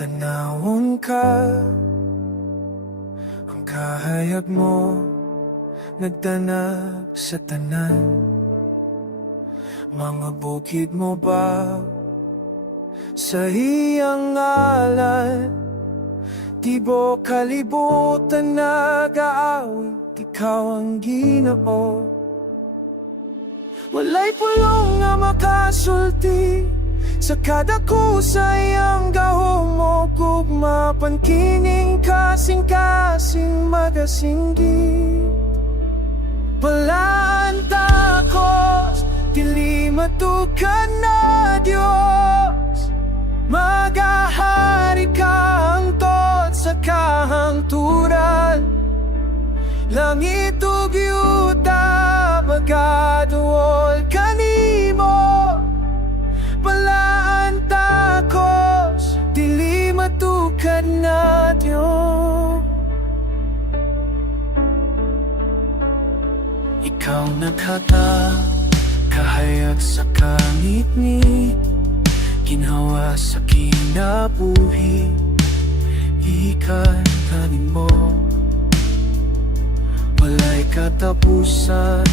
Tanawon ka, ang kahayag mo nagdanag sa tanan. Mga bukid mo ba sa iyang ngalan, tibo kalibutan nag-aawit, ikaw ang Ginoo. Walay pulong nga makasulti sa kada kusay ang gahom mo, gugma pankining kasing-kasing magasinggit. Balaan takos, dili matukan na Diyos. Magahari ka hangtod sa kahangturan. Langit ug yuta magaduol kanimo. Balaan takos, dili matukan na Diyos. Ikaw naghata, kahayag sa kangit-ngit, ginhawa sa kinabuhi, ikatanin mo. Walay katapusan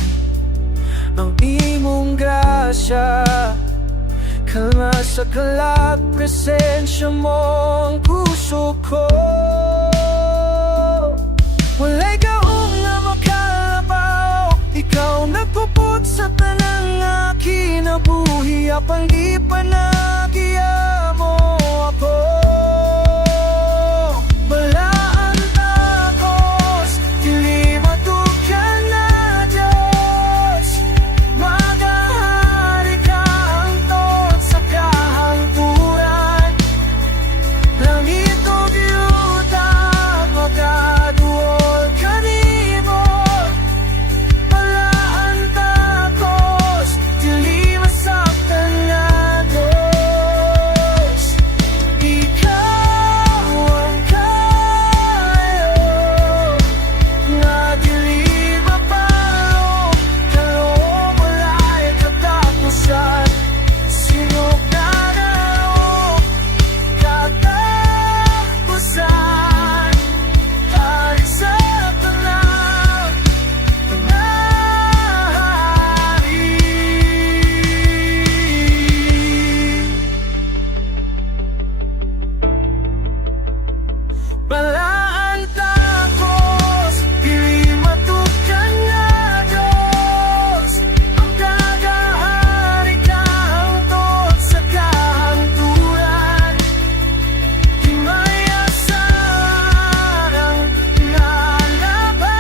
ang imong grasya, kalma sa kalag presensya mo ang puso ko. Walay kaong nga makalabaw, ikaw nagpuput sa tanang kinabuhi, apang di pa nagiya mo ako. Balaan takos, dili matukan na Diyos. Magahari ka hangtod sa kahangturan. Langit ug yuta magaduol kanimo. Balaan takos, dili masaktan na Diyos. Ikaw ang kayo nga dili mapalo, kaloob walay katapusan. Sinok na naroon katapusan, kahit sa tanang panahari. Balaan takos, dili matukan na Diyos. Ang gagahari ka hangtod sa kahangturan. Himayasan ang nalabalhaw.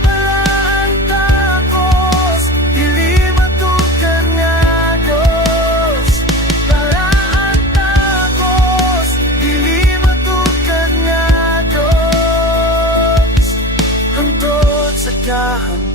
Balaan takos, dili matukan na Diyos. Balaan takos, dili matukan na Diyos. Hangtod sa kahangturan.